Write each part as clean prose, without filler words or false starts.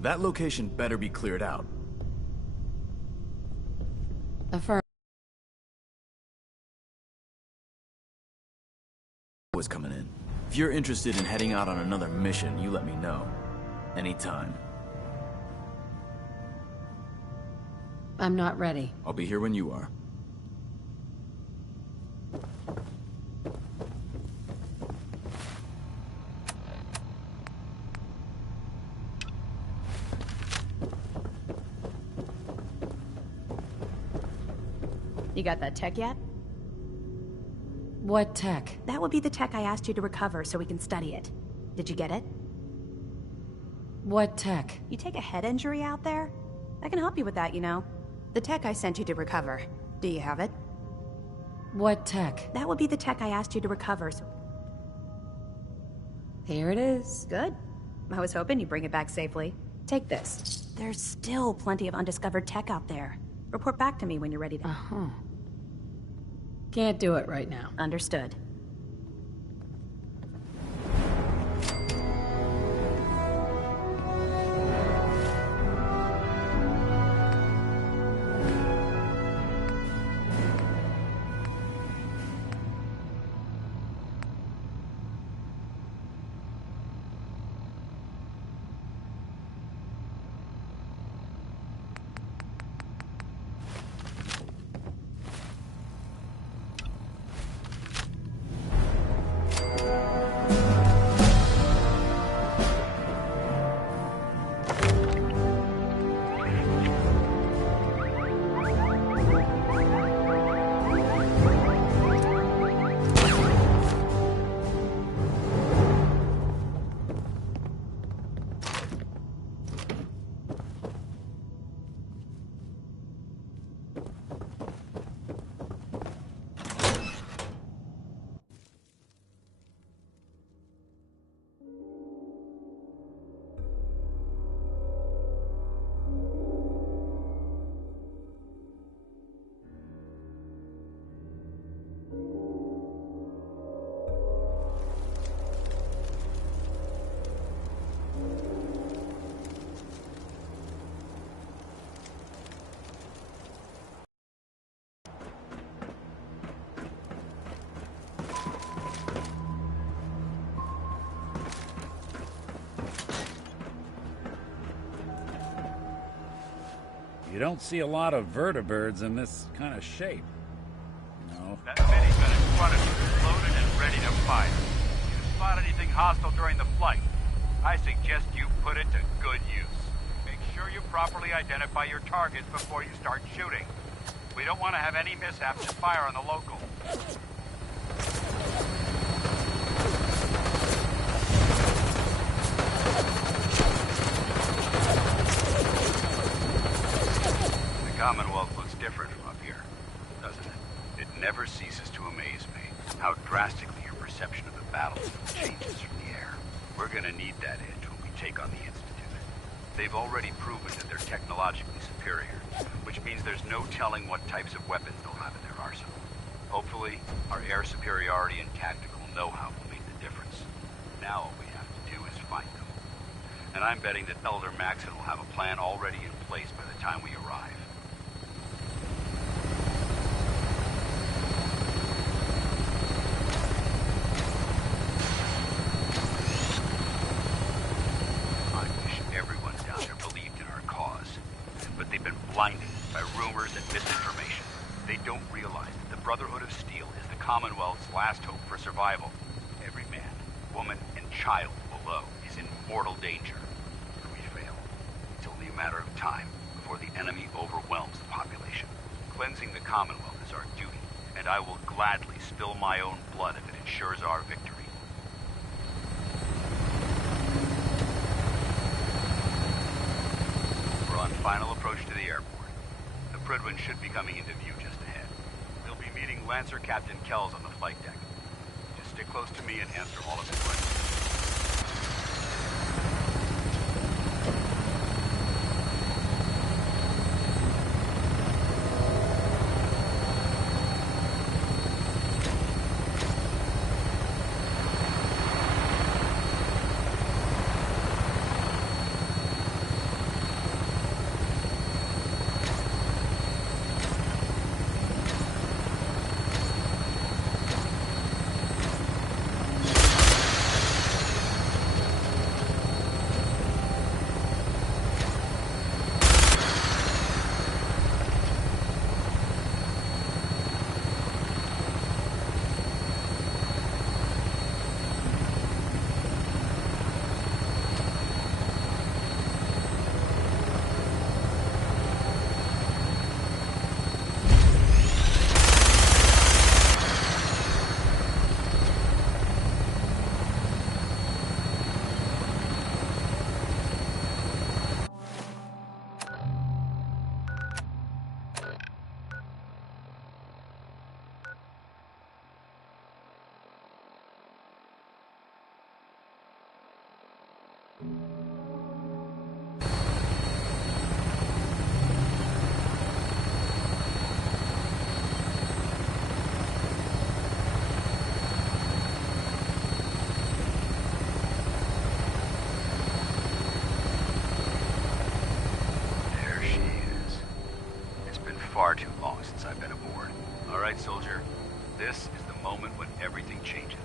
That location better be cleared out. Affirm. Was coming in. If you're interested in heading out on another mission, you let me know. Anytime. I'm not ready. I'll be here when you are. You got that tech yet? What tech? That would be the tech I asked you to recover so we can study it. Did you get it? What tech? You take a head injury out there? I can help you with that, you know. The tech I sent you to recover. Do you have it? What tech? That would be the tech I asked you to recover, so... Here it is. Good. I was hoping you'd bring it back safely. Take this. There's still plenty of undiscovered tech out there. Report back to me when you're ready to... Uh-huh. Can't do it right now. Understood. You don't see a lot of vertibirds in this kind of shape. No. That minigun in front of you is loaded and ready to fire. If you spot anything hostile during the flight, I suggest you put it to good use. Make sure you properly identify your targets before you start shooting. We don't want to have any mishaps and fire on the local. The Commonwealth looks different from up here, doesn't it? It never ceases to amaze me how drastically your perception of the battlefield changes from the air. We're gonna need that edge when we take on the Institute. They've already proven that they're technologically superior, which means there's no telling what types of weapons they'll have in their arsenal. Hopefully, our air superiority and tactical know-how will make the difference. Now all we have to do is find them. And I'm betting that Elder Maxson will have a plan already in place by the time we arrive. I wish everyone down there believed in our cause, but they've been blinded by rumors and misinformation. They don't realize that the Brotherhood of Steel is the Commonwealth's last hope for survival. Every man, woman, and child below is in mortal danger. If we fail, it's only a matter of time before the enemy overwhelms the population. Cleansing the Commonwealth is our duty, and I will gladly spill my own blood if it ensures our victory. We're on final approach to the airport. The Prydwen should be coming into view just ahead. We'll be meeting Lancer Captain Kells on the flight deck. Just stick close to me and answer all of his questions. Far too long since I've been aboard. All right, soldier. This is the moment when everything changes.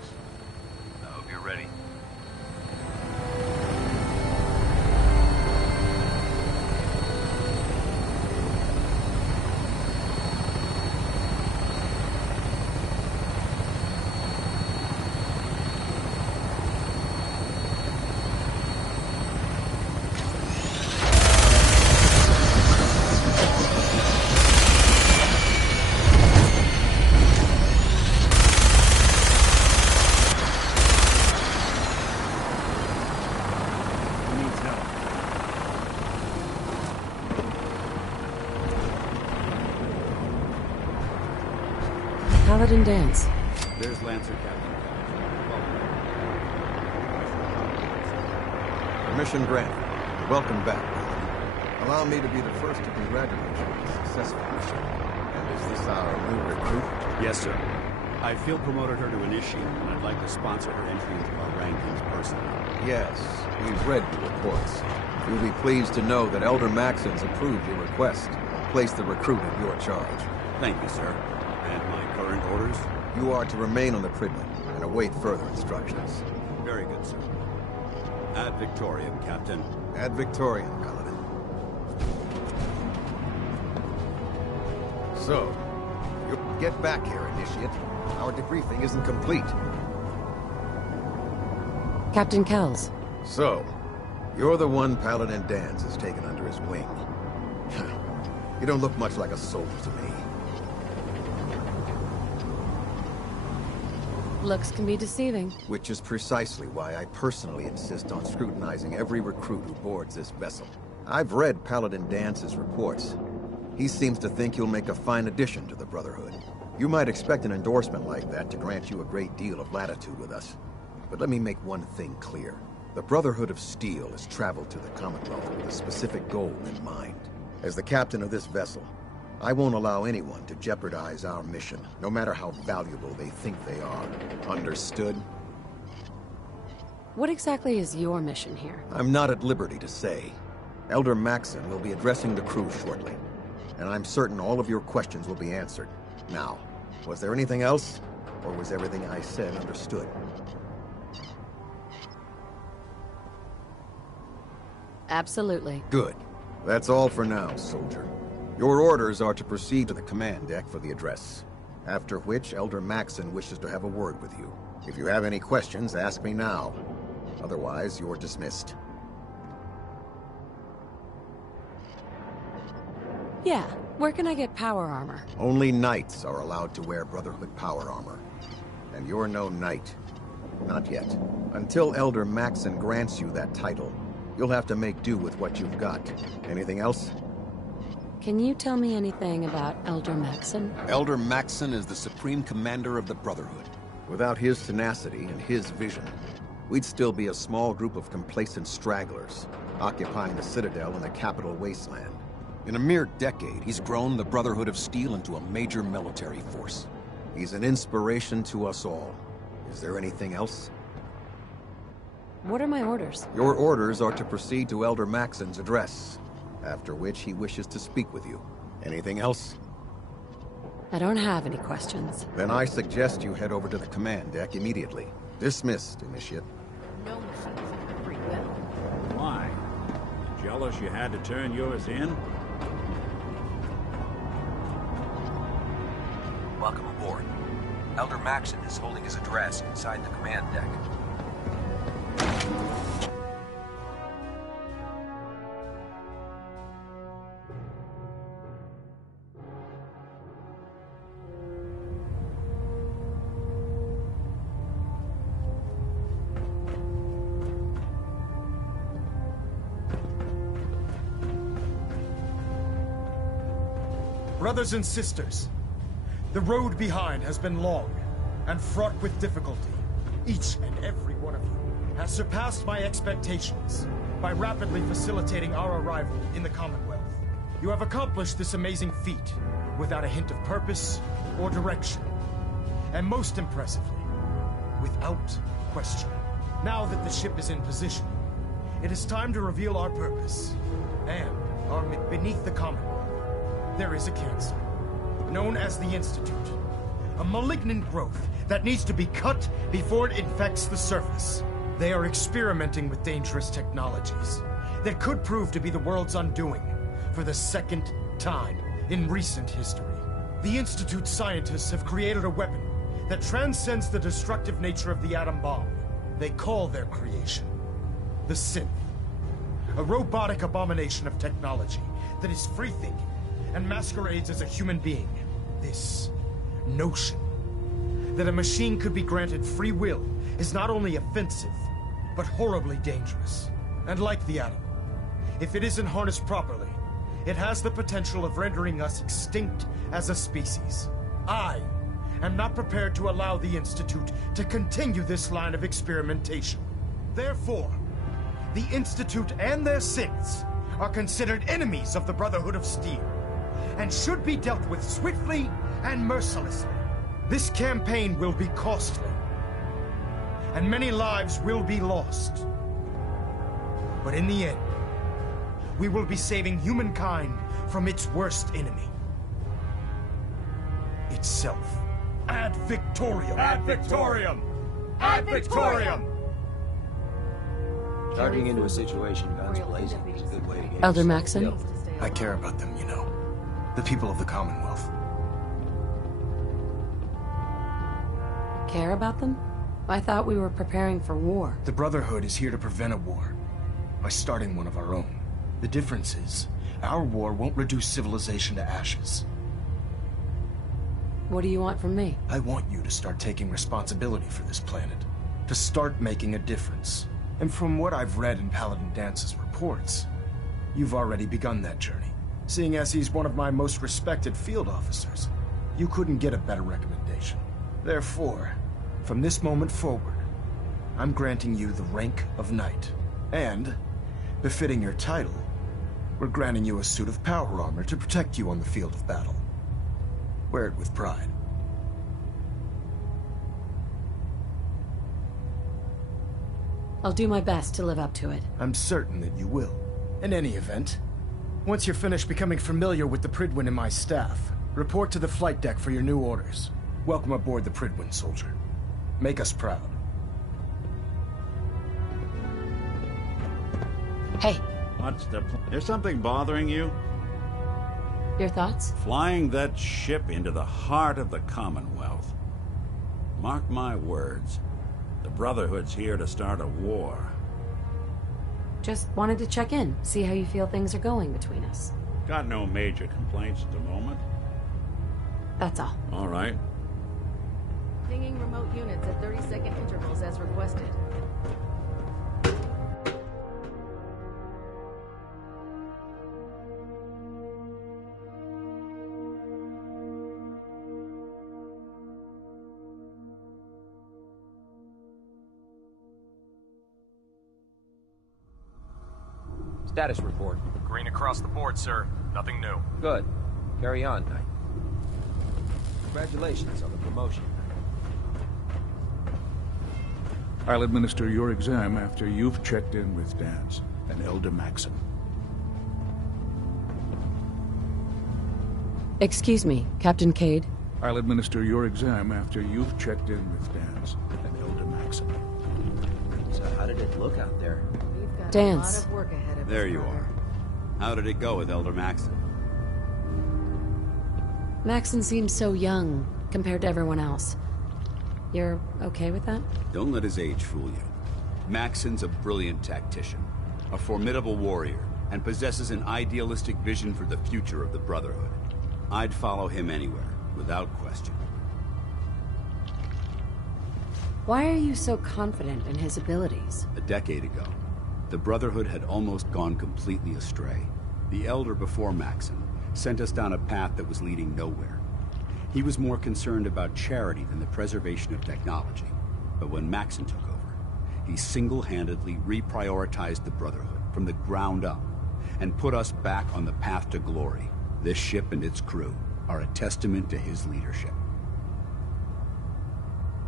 I hope you're ready. Paladin Danse. There's Lancer Captain Kells. Permission granted. Welcome back, Paladin. Allow me to be the first to congratulate you on a successful mission. And is this our new recruit? Yes, sir. I field promoted her to initiate, and I'd like to sponsor her entry into our rankings personally. Yes, we've read the reports. You'll be pleased to know that Elder Maxon's approved your request and placed the recruit in your charge. Thank you, sir. And my current orders? You are to remain on the Prydwen and await further instructions. Very good, sir. Ad Victoriam, Captain. Ad Victoriam, Paladin. So, you get back here, Initiate. Our debriefing isn't complete. Captain Kells. So, you're the one Paladin Danse has taken under his wing. You don't look much like a soldier to me. Looks can be deceiving. Which is precisely why I personally insist on scrutinizing every recruit who boards this vessel. I've read Paladin Danse's reports. He seems to think you'll make a fine addition to the Brotherhood. You might expect an endorsement like that to grant you a great deal of latitude with us. But let me make one thing clear. The Brotherhood of Steel has traveled to the Commonwealth with a specific goal in mind. As the captain of this vessel, I won't allow anyone to jeopardize our mission, no matter how valuable they think they are. Understood? What exactly is your mission here? I'm not at liberty to say. Elder Maxon will be addressing the crew shortly, and I'm certain all of your questions will be answered. Now, was there anything else, or was everything I said understood? Absolutely. Good. That's all for now, soldier. Your orders are to proceed to the command deck for the address, after which Elder Maxon wishes to have a word with you. If you have any questions, ask me now. Otherwise, you're dismissed. Yeah, where can I get power armor? Only knights are allowed to wear Brotherhood power armor. And you're no knight. Not yet. Until Elder Maxson grants you that title, you'll have to make do with what you've got. Anything else? Can you tell me anything about Elder Maxson? Elder Maxson is the Supreme Commander of the Brotherhood. Without his tenacity and his vision, we'd still be a small group of complacent stragglers, occupying the Citadel in the capital wasteland. In a mere decade, he's grown the Brotherhood of Steel into a major military force. He's an inspiration to us all. Is there anything else? What are my orders? Your orders are to proceed to Elder Maxson's address, after which he wishes to speak with you. Anything else? I don't have any questions. Then I suggest you head over to the command deck immediately. Dismissed, Initiate. No machines have free will. Why? Jealous you had to turn yours in? Welcome aboard. Elder Maxson is holding his address inside the command deck. Brothers and sisters, the road behind has been long and fraught with difficulty. Each and every one of you has surpassed my expectations by rapidly facilitating our arrival in the Commonwealth. You have accomplished this amazing feat without a hint of purpose or direction. And most impressively, without question. Now that the ship is in position, it is time to reveal our purpose. And beneath the Commonwealth, there is a cancer, known as the Institute. A malignant growth that needs to be cut before it infects the surface. They are experimenting with dangerous technologies that could prove to be the world's undoing for the second time in recent history. The Institute scientists have created a weapon that transcends the destructive nature of the atom bomb. They call their creation the Synth. A robotic abomination of technology that is free-thinking and masquerades as a human being. This notion that a machine could be granted free will is not only offensive, but horribly dangerous. And like the atom, if it isn't harnessed properly, it has the potential of rendering us extinct as a species. I am not prepared to allow the Institute to continue this line of experimentation. Therefore, the Institute and their synths are considered enemies of the Brotherhood of Steel, and should be dealt with swiftly and mercilessly. This campaign will be costly, and many lives will be lost. But in the end, we will be saving humankind from its worst enemy. Itself. Ad Victoriam! Ad Victoriam! Ad Victoriam! Charging into a situation guns blazing is a good way to get Elder Maxson? I care about them, you know. The people of the Commonwealth. Care about them? I thought we were preparing for war. The Brotherhood is here to prevent a war by starting one of our own. The difference is, our war won't reduce civilization to ashes. What do you want from me? I want you to start taking responsibility for this planet. To start making a difference. And from what I've read in Paladin Dance's reports, you've already begun that journey. Seeing as he's one of my most respected field officers, you couldn't get a better recommendation. Therefore, from this moment forward, I'm granting you the rank of Knight. And, befitting your title, we're granting you a suit of power armor to protect you on the field of battle. Wear it with pride. I'll do my best to live up to it. I'm certain that you will. In any event, once you're finished becoming familiar with the Prydwen and my staff, report to the flight deck for your new orders. Welcome aboard the Prydwen, soldier. Make us proud. Hey, What's the There's something bothering you? your thoughts? Flying that ship into the heart of the Commonwealth. Mark my words, The Brotherhood's here to start a war. Just wanted to check in, see how you feel things are going between us. Got no major complaints at the moment. That's all. All right. Pinging remote units at 30-second intervals as requested. Status report. Green across the board, sir. Nothing new. Good. Carry on, Knight. Congratulations on the promotion. I'll administer your exam after you've checked in with Danse and Elder Maxson. Excuse me, Captain Cade. I'll administer your exam after you've checked in with Danse and Elder Maxson. So how did it look out there? We've got Danse. a lot of work ahead of us. There you are. How did it go with Elder Maxson? Maxson seems so young compared to everyone else. You're okay with that? Don't let his age fool you. Maxson's a brilliant tactician, a formidable warrior, and possesses an idealistic vision for the future of the Brotherhood. I'd follow him anywhere, without question. Why are you so confident in his abilities? A decade ago, the Brotherhood had almost gone completely astray. The Elder before Maxson sent us down a path that was leading nowhere. He was more concerned about charity than the preservation of technology. But when Maxson took over, he single-handedly reprioritized the Brotherhood from the ground up and put us back on the path to glory. This ship and its crew are a testament to his leadership.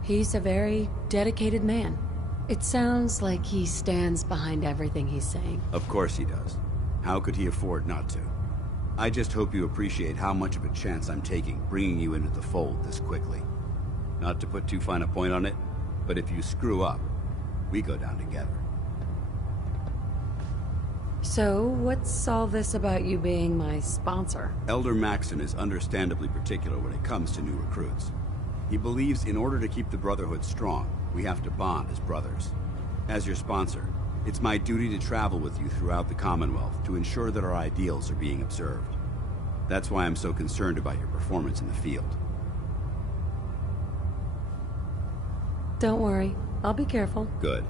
He's a very dedicated man. It sounds like he stands behind everything he's saying. Of course he does. How could he afford not to? I just hope you appreciate how much of a chance I'm taking bringing you into the fold this quickly. Not to put too fine a point on it, but if you screw up, we go down together. So, what's all this about you being my sponsor? Elder Maxson is understandably particular when it comes to new recruits. He believes in order to keep the Brotherhood strong, we have to bond as brothers. As your sponsor, it's my duty to travel with you throughout the Commonwealth to ensure that our ideals are being observed. That's why I'm so concerned about your performance in the field. Don't worry, I'll be careful. Good,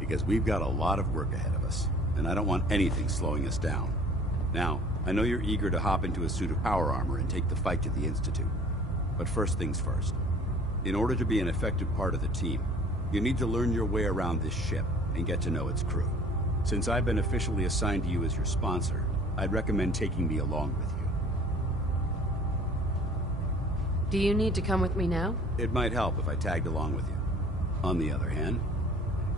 because we've got a lot of work ahead of us, and I don't want anything slowing us down. Now, I know you're eager to hop into a suit of power armor and take the fight to the Institute. But first things first. In order to be an effective part of the team, you need to learn your way around this ship and get to know its crew. Since I've been officially assigned to you as your sponsor, I'd recommend taking me along with you. Do you need to come with me now? It might help if I tagged along with you. On the other hand,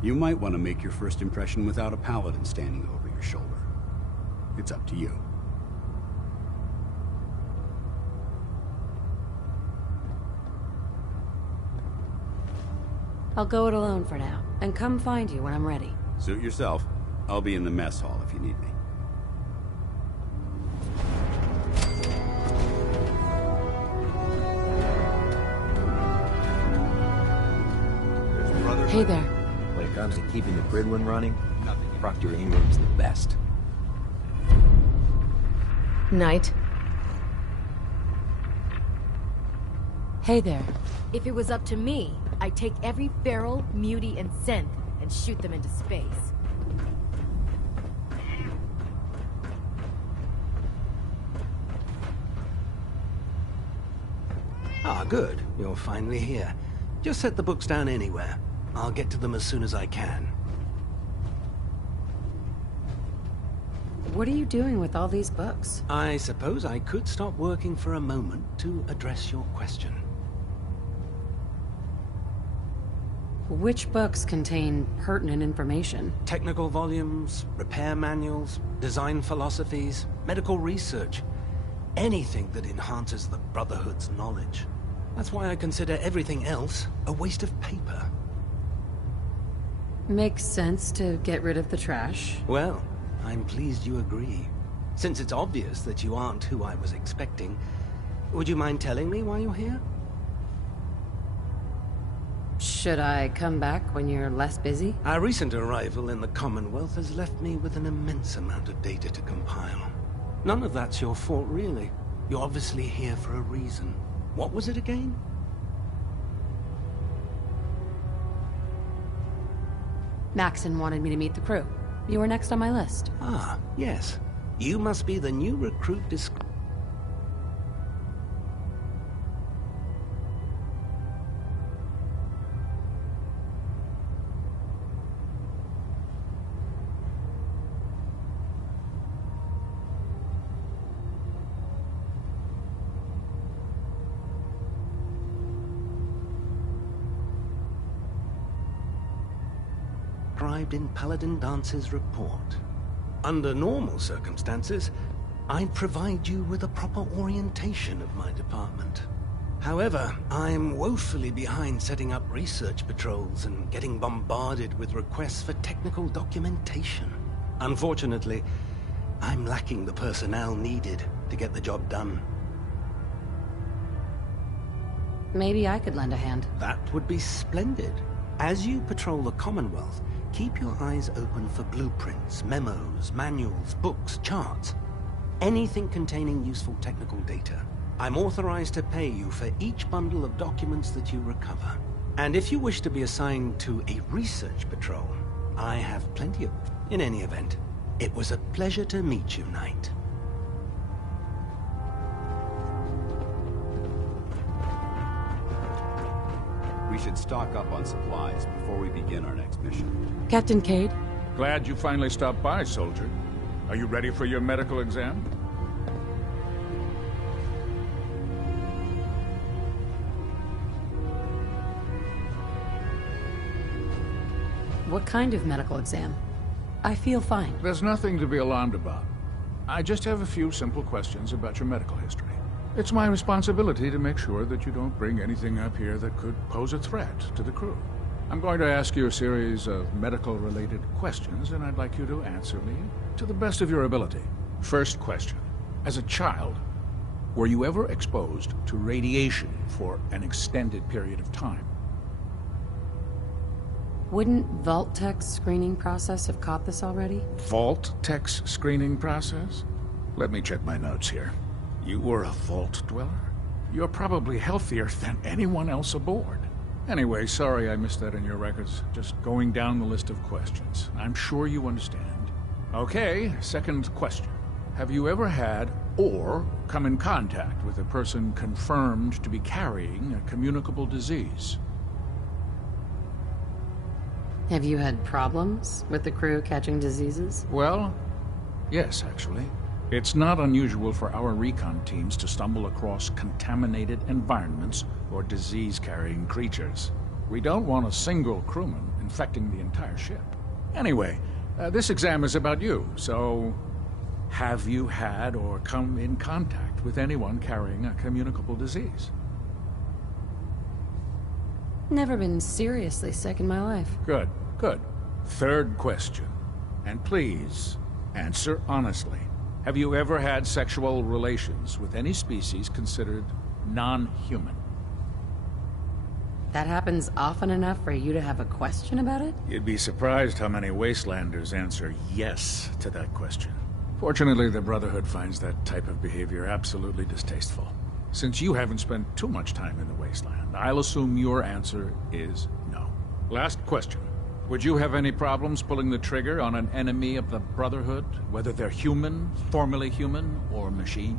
you might want to make your first impression without a paladin standing over your shoulder. It's up to you. I'll go it alone for now, and come find you when I'm ready. Suit yourself. I'll be in the mess hall if you need me. Hey there. When it comes to keeping the Gridwin running, Proctor Ingram's the best. Knight. Hey there. If it was up to me, I'd take every feral, mutie, and synth and shoot them into space. Ah, good. You're finally here. Just set the books down anywhere. I'll get to them as soon as I can. What are you doing with all these books? I suppose I could stop working for a moment to address your question. Which books contain pertinent information? Technical volumes, repair manuals, design philosophies, medical research. Anything that enhances the Brotherhood's knowledge. That's why I consider everything else a waste of paper. Makes sense to get rid of the trash. Well, I'm pleased you agree. Since it's obvious that you aren't who I was expecting, would you mind telling me why you're here? Shh. Should I come back when you're less busy? Our recent arrival in the Commonwealth has left me with an immense amount of data to compile. None of that's your fault, really. You're obviously here for a reason. What was it again? Maxon wanted me to meet the crew. You were next on my list. Ah, yes. You must be the new recruit described in Paladin Dance's report. Under normal circumstances, I'd provide you with a proper orientation of my department. However, I'm woefully behind setting up research patrols and getting bombarded with requests for technical documentation. Unfortunately, I'm lacking the personnel needed to get the job done. Maybe I could lend a hand. That would be splendid. As you patrol the Commonwealth, keep your eyes open for blueprints, memos, manuals, books, charts. Anything containing useful technical data. I'm authorized to pay you for each bundle of documents that you recover. And if you wish to be assigned to a research patrol, I have plenty of... In any event, it was a pleasure to meet you, Knight. We should stock up on supplies before we begin our next mission. Captain Cade? Glad you finally stopped by, soldier. Are you ready for your medical exam? What kind of medical exam? I feel fine. There's nothing to be alarmed about. I just have a few simple questions about your medical history. It's my responsibility to make sure that you don't bring anything up here that could pose a threat to the crew. I'm going to ask you a series of medical-related questions, and I'd like you to answer me to the best of your ability. First question. As a child, were you ever exposed to radiation for an extended period of time? Wouldn't Vault-Tech's screening process have caught this already? Vault-Tech's screening process? Let me check my notes here. You were a Vault Dweller? You're probably healthier than anyone else aboard. Anyway, sorry I missed that in your records. Just going down the list of questions. I'm sure you understand. Okay, second question. Have you ever had or come in contact with a person confirmed to be carrying a communicable disease? Have you had problems with the crew catching diseases? Well, yes, actually. It's not unusual for our recon teams to stumble across contaminated environments or disease-carrying creatures. We don't want a single crewman infecting the entire ship. Anyway, this exam is about you, so... have you had or come in contact with anyone carrying a communicable disease? Never been seriously sick in my life. Good, good. Third question. And please, answer honestly. Have you ever had sexual relations with any species considered non-human? That happens often enough for you to have a question about it? You'd be surprised how many Wastelanders answer yes to that question. Fortunately, the Brotherhood finds that type of behavior absolutely distasteful. Since you haven't spent too much time in the Wasteland, I'll assume your answer is no. Last question. Would you have any problems pulling the trigger on an enemy of the Brotherhood, whether they're human, formerly human, or machine?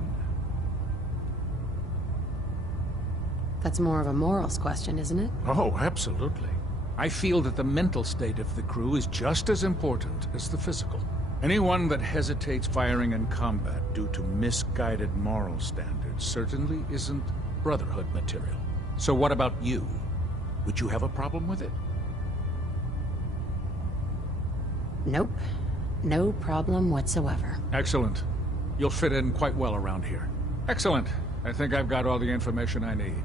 That's more of a morals question, isn't it? Oh, absolutely. I feel that the mental state of the crew is just as important as the physical. Anyone that hesitates firing in combat due to misguided moral standards certainly isn't Brotherhood material. So what about you? Would you have a problem with it? Nope. No problem whatsoever. Excellent. You'll fit in quite well around here. Excellent. I think I've got all the information I need.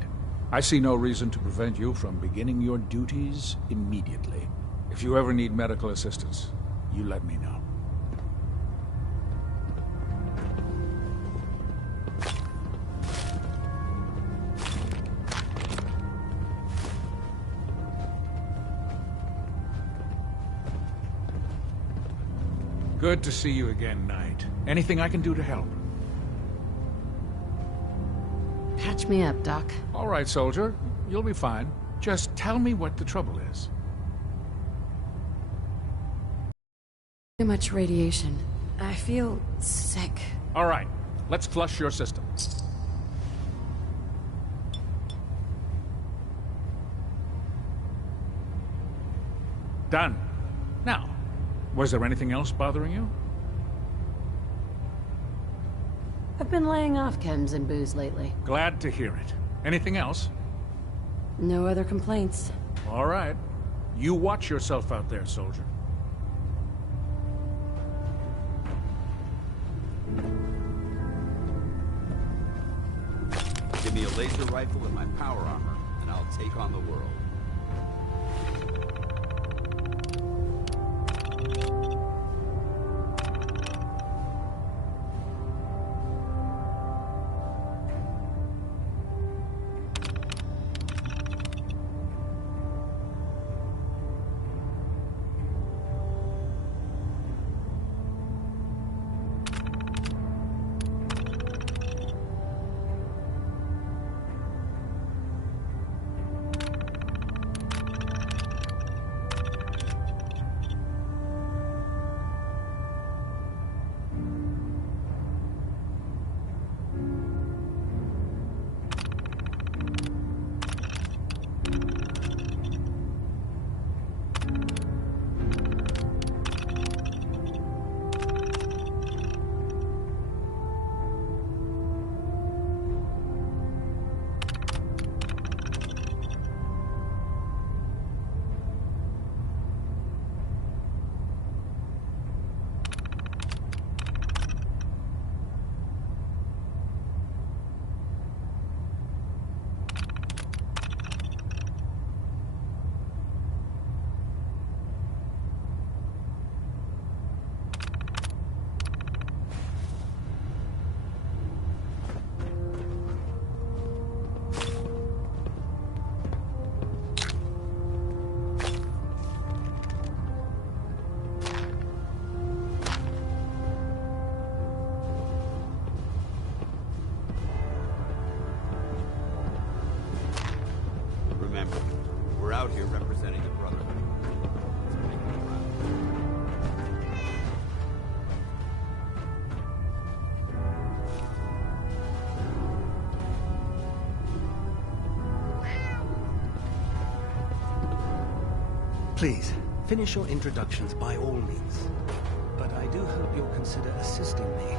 I see no reason to prevent you from beginning your duties immediately. If you ever need medical assistance, you let me know. Good to see you again, Knight. Anything I can do to help? Patch me up, Doc. All right, soldier. You'll be fine. Just tell me what the trouble is. Too much radiation. I feel sick. All right. Let's flush your system. Done. Now, was there anything else bothering you? I've been laying off chems and booze lately. Glad to hear it. Anything else? No other complaints. All right. You watch yourself out there, soldier. Give me a laser rifle and my power armor, and I'll take on the world. Remember, we're out here representing the Brotherhood. Let's make it proud. Please, finish your introductions by all means. But I do hope you'll consider assisting me.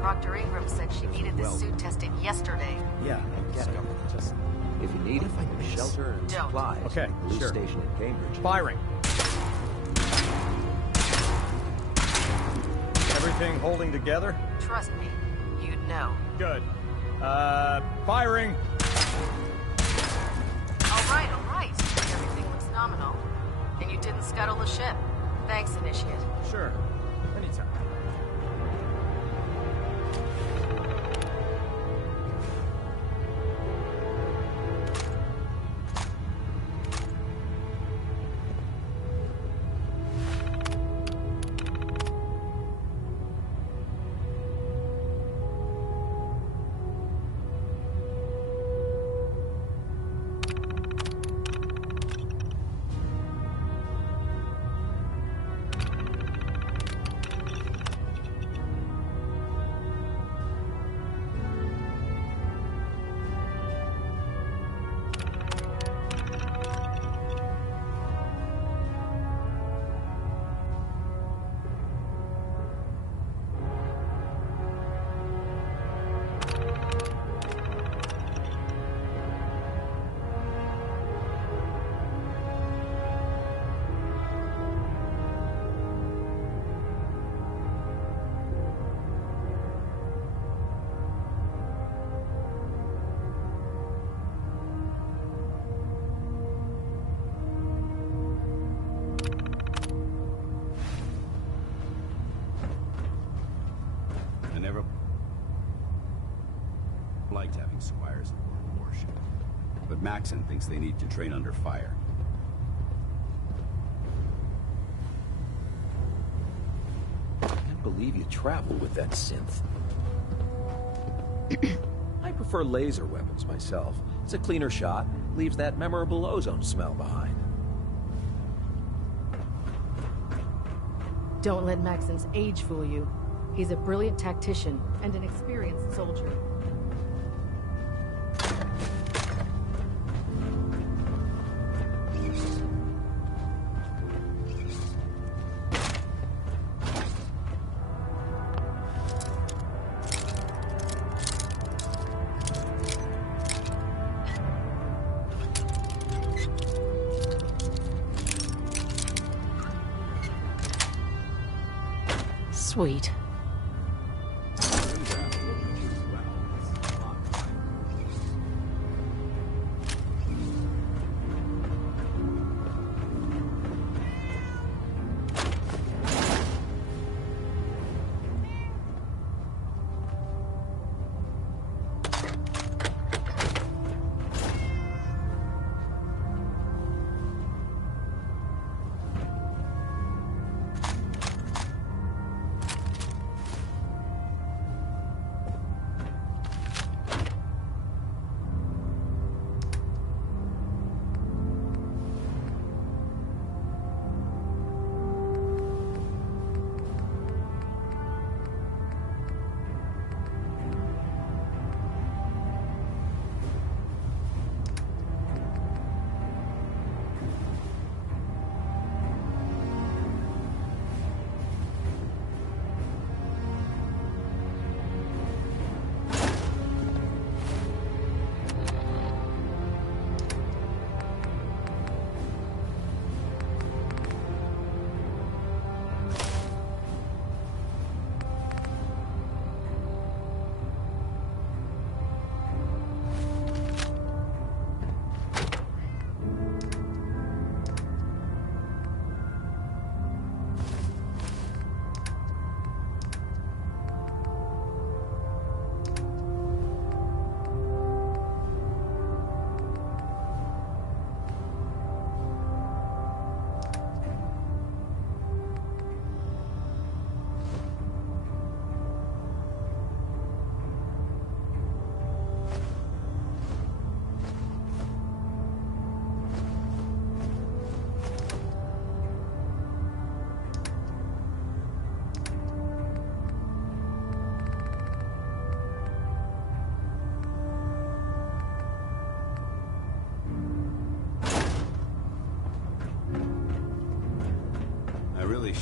Dr. Ingram said she needed this suit tested yesterday. Yeah, I get it. Just, if you need shelter and supplies, okay, police sure. station in Cambridge. Firing. Everything holding together? Trust me, you'd know. Good. Firing. all right. Everything looks nominal. And you didn't scuttle the ship. Thanks, Initiate. Sure. Anytime. Liked having squires aboard a warship, but Maxon thinks they need to train under fire. I can't believe you traveled with that synth. I prefer laser weapons myself. It's a cleaner shot, leaves that memorable ozone smell behind. Don't let Maxon's age fool you. He's a brilliant tactician and an experienced soldier. Sweet.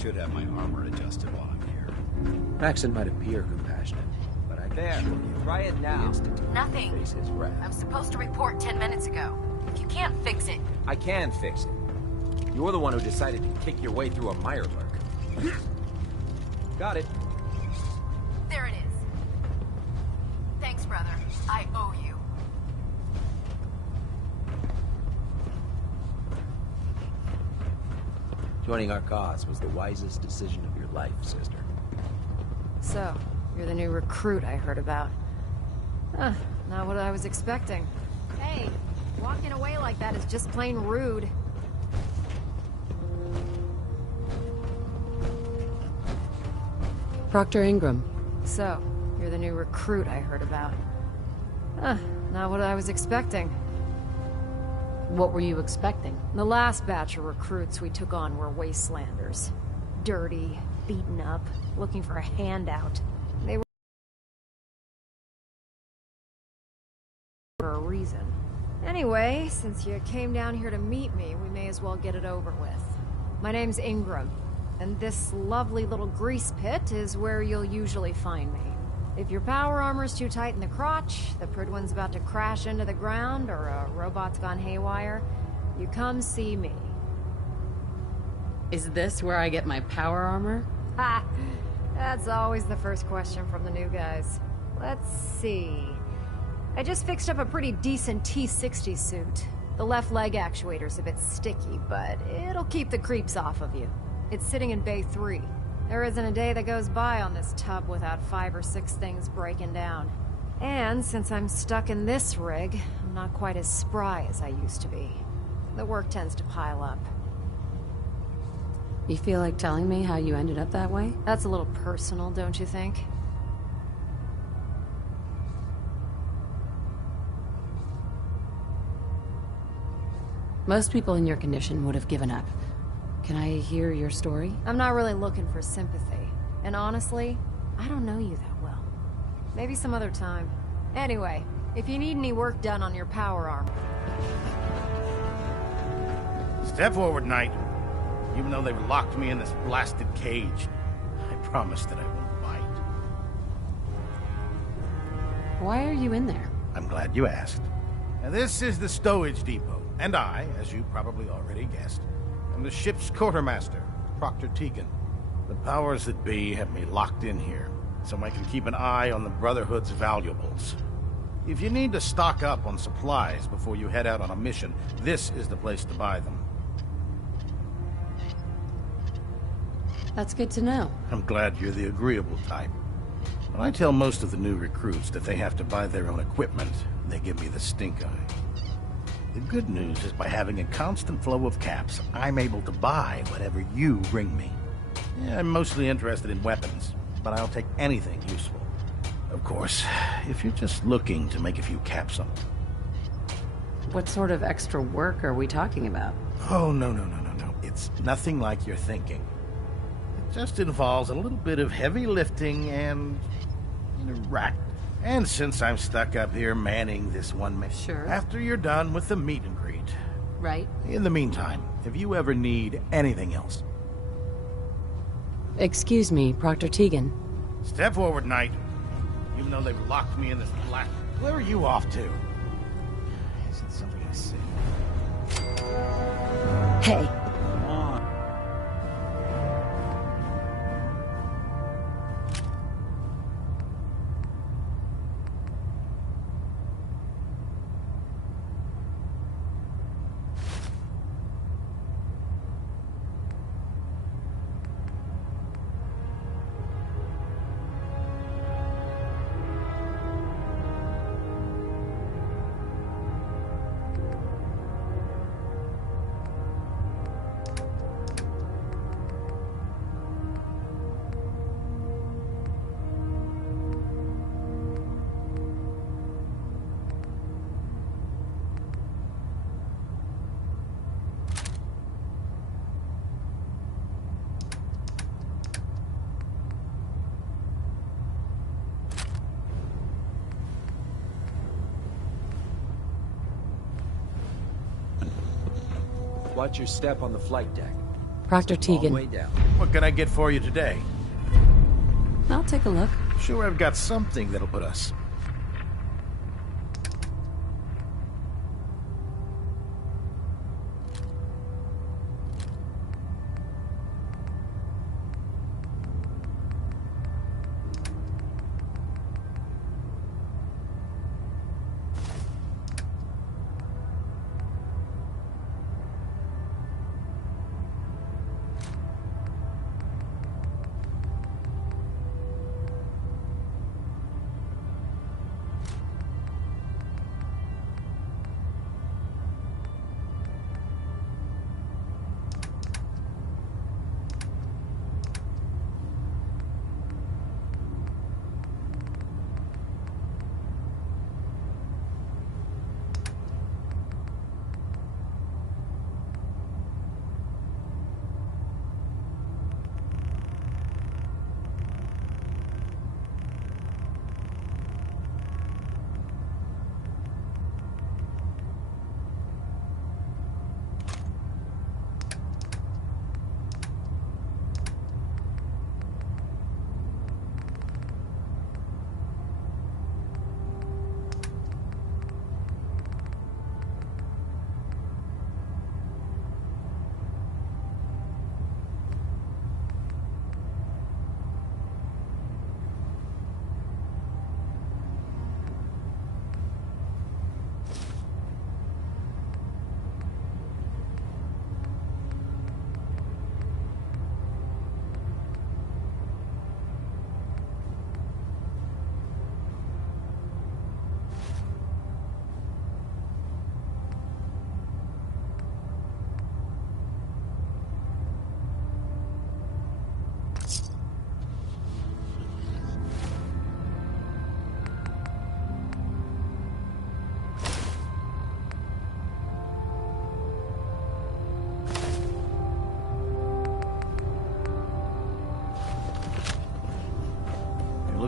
Should have my armor adjusted while I'm here. Maxon might appear compassionate, but I can assure you, Try it now. Nothing. Nothing. Face his wrath. I'm supposed to report 10 minutes ago. If you can't fix it... I can fix it. You're the one who decided to kick your way through a Mirelurk. Got it. There it is. Thanks, brother. I owe you. Joining our cause was the wisest decision of your life, sister. So, you're the new recruit I heard about. Huh, not what I was expecting. Hey, walking away like that is just plain rude. Proctor Ingram. So, you're the new recruit I heard about. Huh, not what I was expecting. What were you expecting? The last batch of recruits we took on were wastelanders. Dirty, beaten up, looking for a handout. They were for a reason. Anyway, since you came down here to meet me, we may as well get it over with. My name's Ingram, and this lovely little grease pit is where you'll usually find me. If your power armor's too tight in the crotch, the Prydwen's about to crash into the ground, or a robot's gone haywire, you come see me. Is this where I get my power armor? Ha! That's always the first question from the new guys. Let's see. I just fixed up a pretty decent T-60 suit. The left leg actuator's a bit sticky, but it'll keep the creeps off of you. It's sitting in Bay 3. There isn't a day that goes by on this tub without 5 or 6 things breaking down. And since I'm stuck in this rig, I'm not quite as spry as I used to be. The work tends to pile up. You feel like telling me how you ended up that way? That's a little personal, don't you think? Most people in your condition would have given up. Can I hear your story? I'm not really looking for sympathy. And honestly, I don't know you that well. Maybe some other time. Anyway, if you need any work done on your power armor... Step forward, Knight. Even though they've locked me in this blasted cage, I promise that I won't bite. Why are you in there? I'm glad you asked. Now, this is the stowage depot, and I, as you probably already guessed, am the ship's quartermaster, Proctor Tegan. The powers that be have me locked in here, so I can keep an eye on the Brotherhood's valuables. If you need to stock up on supplies before you head out on a mission, this is the place to buy them. That's good to know. I'm glad you're the agreeable type. When I tell most of the new recruits that they have to buy their own equipment, they give me the stink eye. The good news is by having a constant flow of caps, I'm able to buy whatever you bring me. Yeah, I'm mostly interested in weapons, but I'll take anything useful. Of course, if you're just looking to make a few caps up. What sort of extra work are we talking about? Oh, no. It's nothing like you're thinking. It just involves a little bit of heavy lifting and... rack. And since I'm stuck up here manning this one mission... Sure. After you're done with the meet and greet... Right. In the meantime, if you ever need anything else... Excuse me, Proctor Tegan. Step forward, Knight. Even though they've locked me in this black... Where are you off to? Is it something I said? Hey. Come on. Watch your step on the flight deck. Proctor Tegan. All the way down. What can I get for you today? I'll take a look. Sure, I've got something that'll put us...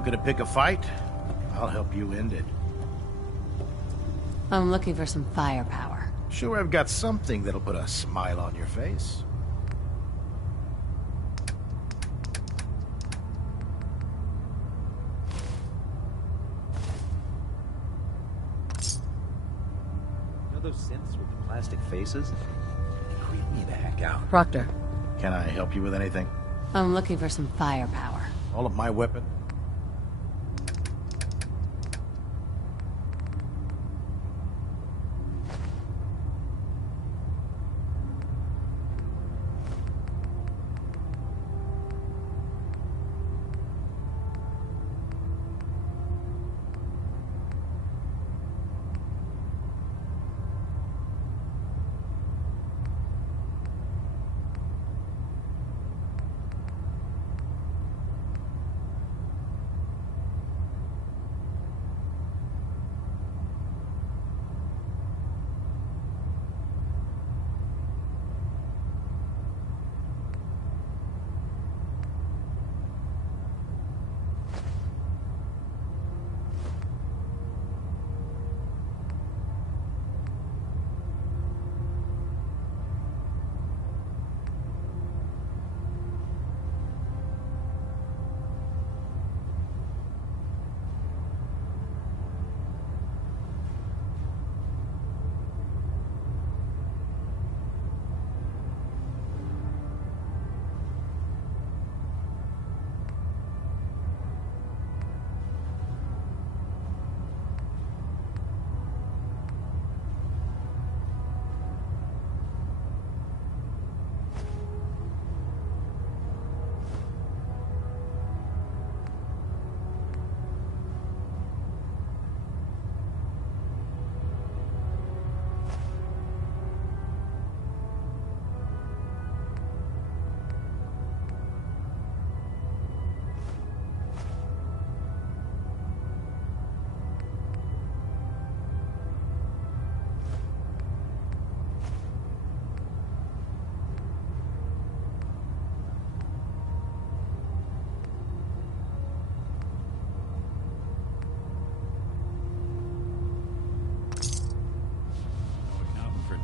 Looking to pick a fight? I'll help you end it. I'm looking for some firepower. Sure, I've got something that'll put a smile on your face. You know those synths with the plastic faces? They creep me the heck out. Proctor. Can I help you with anything? I'm looking for some firepower. All of my weapon?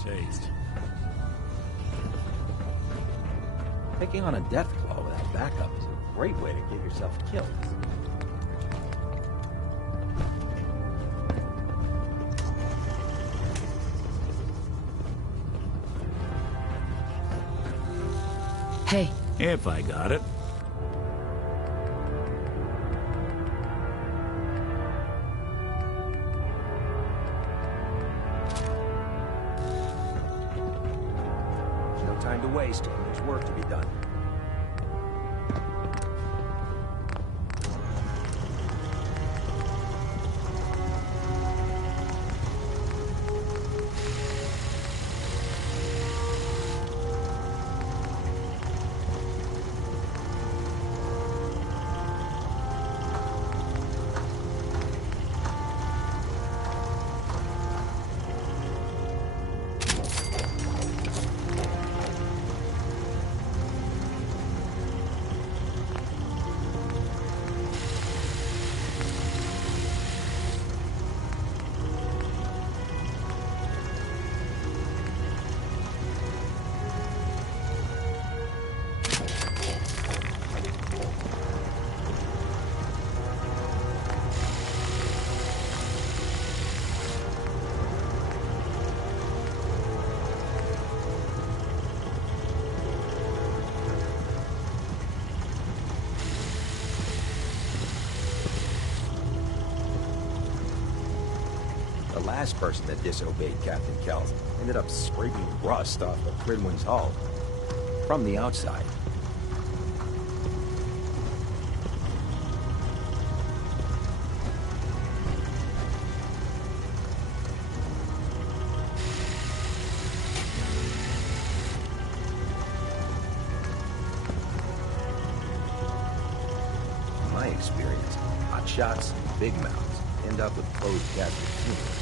Taste. Picking on a death claw without backup is a great way to get yourself killed. Hey. If I got it. Time to waste. There's work to be done. The last person that disobeyed Captain Kell ended up scraping rust off of Prydwen's hull. From the outside. In my experience, hot shots and big mouths end up with closed gastric tumors.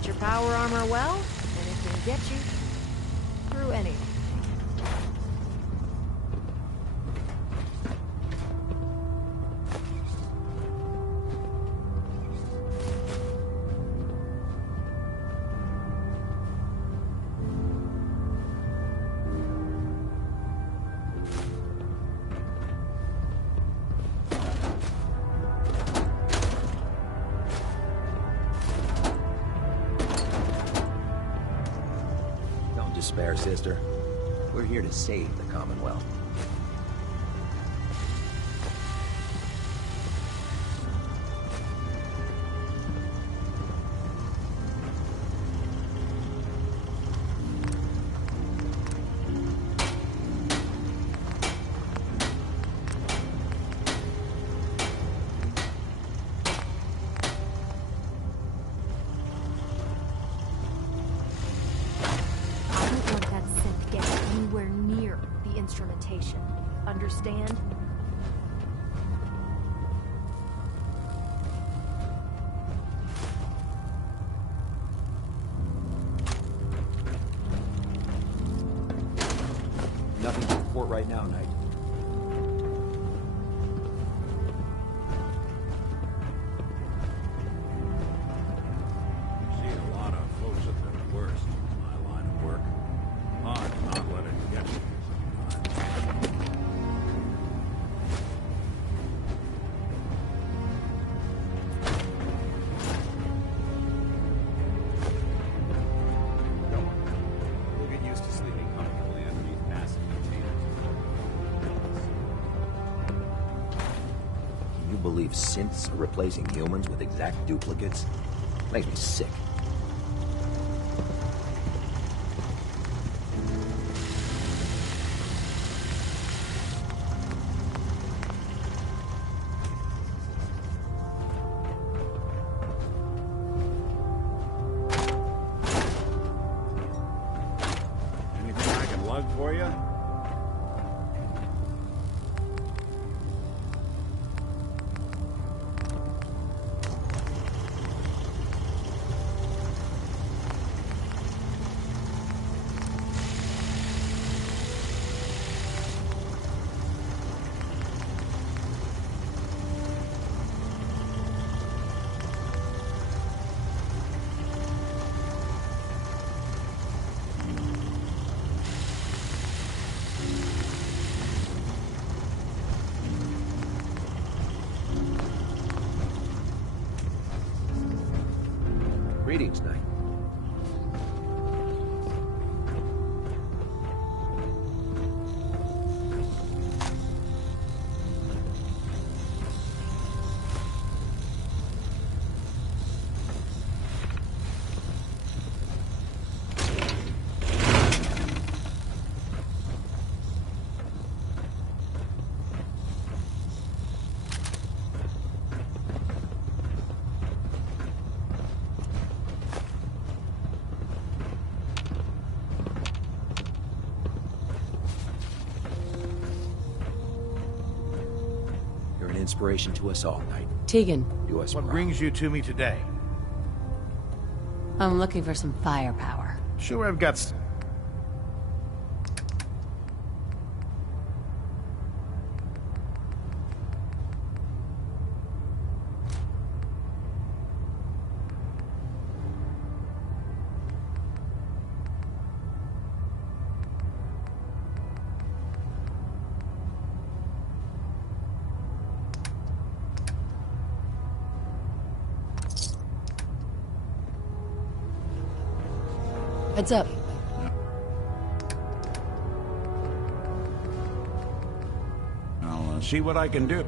Treat your power armor well, and it can get you through anything. Despair, sister. We're here to save the Commonwealth. Instrumentation. Understand? Nothing to report right now, Knight. Seen a lot of folks at their worst in my line of work. Hard to not let it get you. Believe synths are replacing humans with exact duplicates? Makes me sick. Anything I can lug for you? Greetings, Knight. Inspiration to us all, Knight. Tegan. Do us What proud. brings you to me today? I'm looking for some firepower. Sure, I've got... Heads up. I'll see what I can do.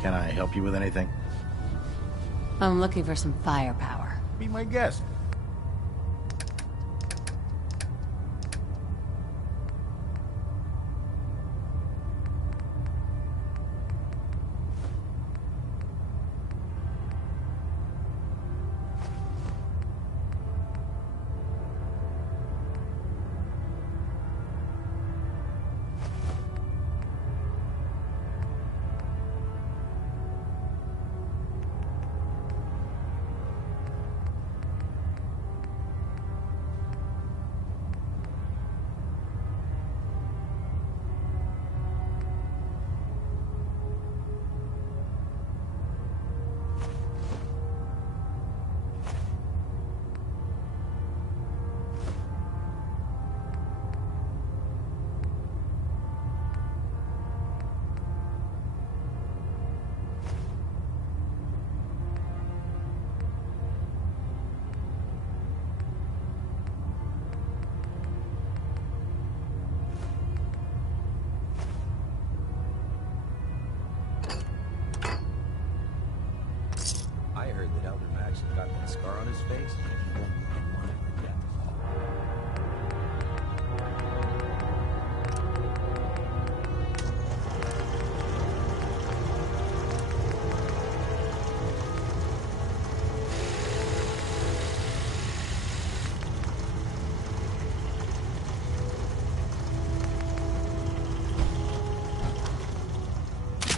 Can I help you with anything? I'm looking for some firepower. Be my guest. I heard that Elder Maxon got that scar on his face.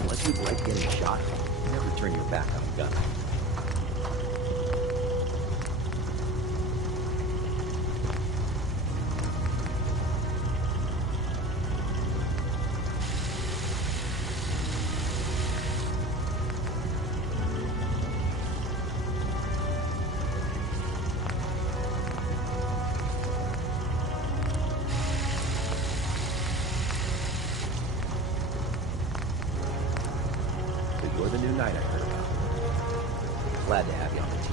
Unless you like getting shot, never turn your back on a gun. You're the new knight I heard about. Glad to have you on the team.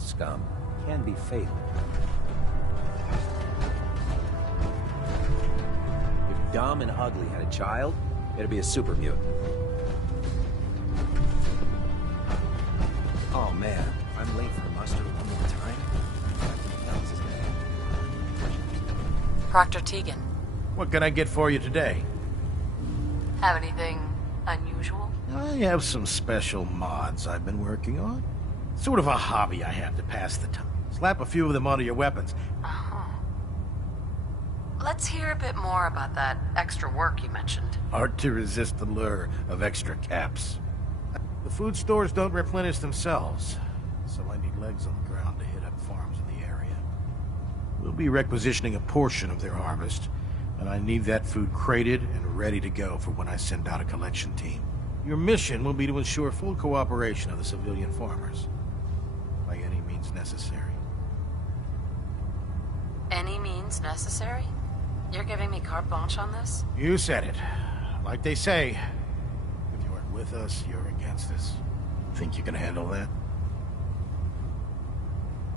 Scum can be fatal. If Dom and Ugly had a child, it'd be a super mutant. Oh man, I'm late for muster one more time. What else is there? Proctor Tegan. What can I get for you today? Have anything unusual? I have some special mods I've been working on. Sort of a hobby I have to pass the time. Slap a few of them onto your weapons. Let's hear a bit more about that extra work you mentioned. Hard to resist the lure of extra caps. The food stores don't replenish themselves, so I need legs on the ground to hit up farms in the area. We'll be requisitioning a portion of their harvest, and I need that food crated and ready to go for when I send out a collection team. Your mission will be to ensure full cooperation of the civilian farmers, by any means necessary. Any means necessary? You're giving me carte blanche on this? You said it. Like they say, if you aren't with us, you're against us. Think you can handle that?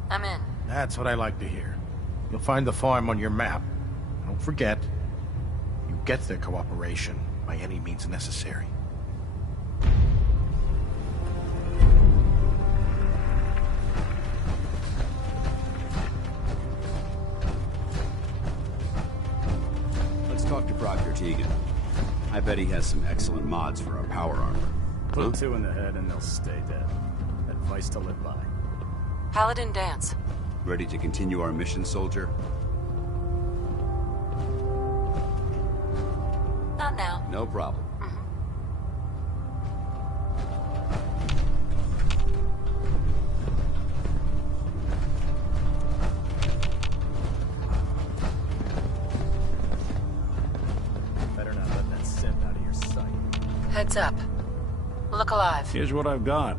I'm in. That's what I like to hear. You'll find the farm on your map. Don't forget, you get their cooperation by any means necessary. Let's talked to Proctor Tegan. I bet he has some excellent mods for our power armor. Put two in the head and they'll stay dead. Advice to live by. Paladin Danse. Ready to continue our mission, soldier? Not now. No problem. Better not let that simp out of your sight. Heads up. Look alive. Here's what I've got.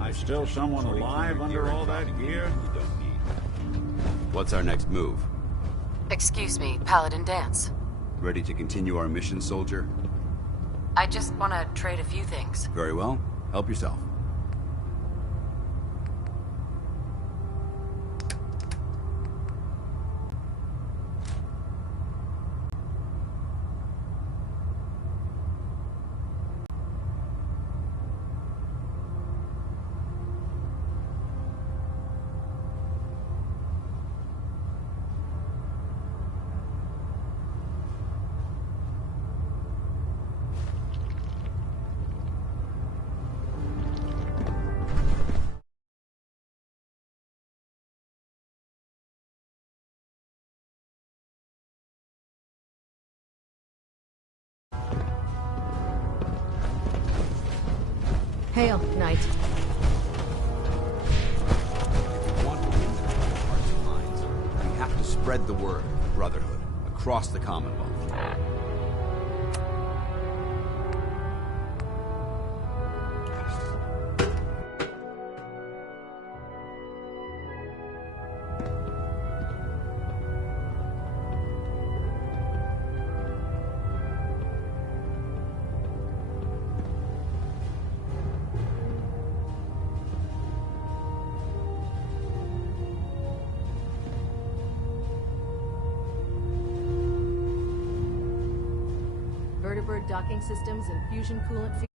There's still someone alive under all that gear? What's our next move? Excuse me, Paladin Danse. Ready to continue our mission, soldier? I just want to trade a few things. Very well. Help yourself. Hail, Knight. If we want to win the hearts and minds, we have to spread the word of the Brotherhood across the Commonwealth. Vertibird docking systems and fusion coolant